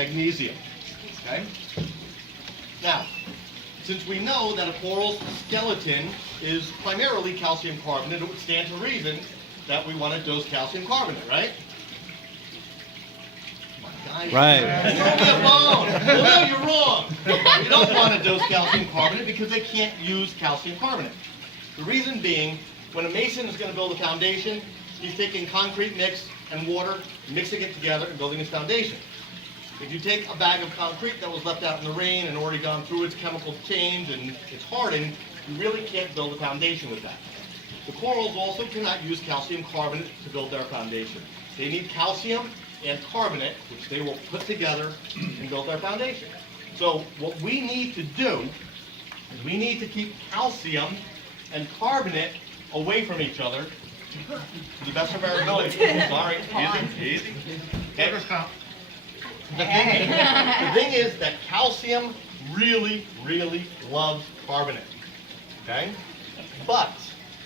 magnesium. Okay? Now, since we know that a coral's skeleton is primarily calcium carbonate, it would stand to reason that we want to dose calcium carbonate, right? Right. Throw me a bone. Well, no, you're wrong. You don't want to dose calcium carbonate because they can't use calcium carbonate. The reason being, when a mason is going to build a foundation, he's taking concrete mix and water, mixing it together and building his foundation. If you take a bag of concrete that was left out in the rain and already gone through its chemical change and it's hardened, you really can't build a foundation with that. The corals also cannot use calcium carbonate to build their foundation. They need calcium and carbonate, which they will put together and build their foundation. So what we need to do is we need to keep calcium and carbonate away from each other to the best of our ability. Sorry, easy. Okay. The thing is that calcium really, really loves carbonate. Okay? But,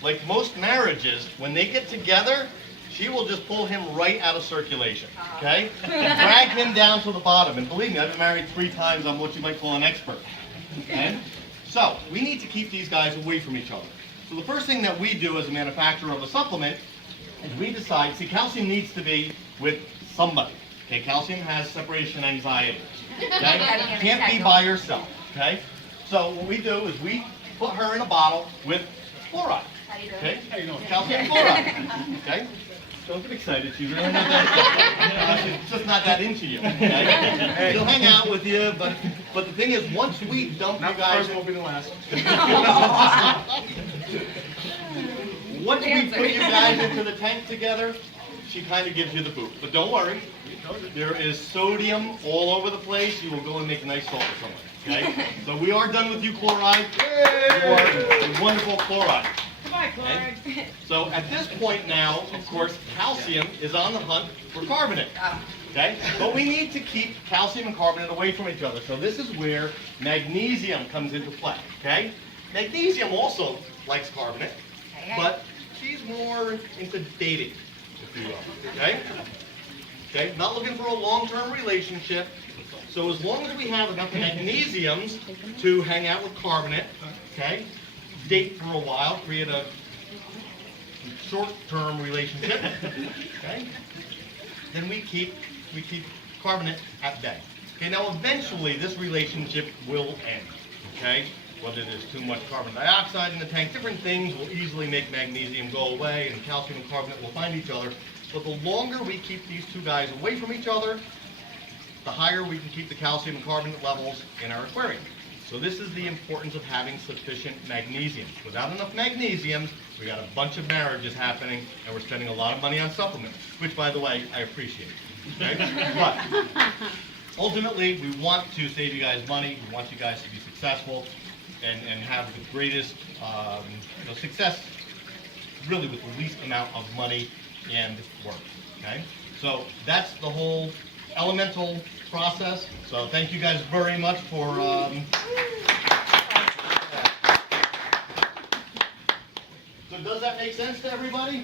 like most marriages, when they get together, she will just pull him right out of circulation. Okay? And drag him down to the bottom. And believe me, I've been married 3 times. I'm what you might call an expert. Okay? So, we need to keep these guys away from each other. So the first thing that we do as a manufacturer of a supplement is we decide, see, calcium needs to be with somebody. Okay, calcium has separation anxiety. Okay? Can't be by yourself. Okay? So what we do is we put her in a bottle with fluoride. Okay? Calcium fluoride. Okay? Don't get excited. She's really not that. She's just not that into you. Okay? She'll hang out with you, but the thing is, once we dump you guys, won't be the last. once we put you guys into the tank together, she kind of gives you the boot. But don't worry, there is sodium all over the place. You will go and make a nice salt or something. Okay? So we are done with you, chloride. You are a wonderful chloride. Goodbye, chloride. Okay? So at this point now, of course, calcium is on the hunt for carbonate. Okay? But we need to keep calcium and carbonate away from each other. So this is where magnesium comes into play. Okay? Magnesium also likes carbonate, but she's more into dating, if you will. Okay? Okay? Not looking for a long-term relationship. So as long as we have enough magnesiums to hang out with carbonate, okay, date for a while, create a short-term relationship, okay, then we keep carbonate at bay. Okay, now eventually this relationship will end, okay? Whether there's too much carbon dioxide in the tank, different things will easily make magnesium go away and calcium and carbonate will find each other. But the longer we keep these two guys away from each other, the higher we can keep the calcium and carbonate levels in our aquarium. So this is the importance of having sufficient magnesium. Without enough magnesium, we got a bunch of marriages happening, and we're spending a lot of money on supplements, which, by the way, I appreciate. Okay? But ultimately, we want to save you guys money. We want you guys to be successful and have the greatest success, really with the least amount of money and work. Okay? So that's the whole elemental process. So thank you guys very much for so does that make sense to everybody?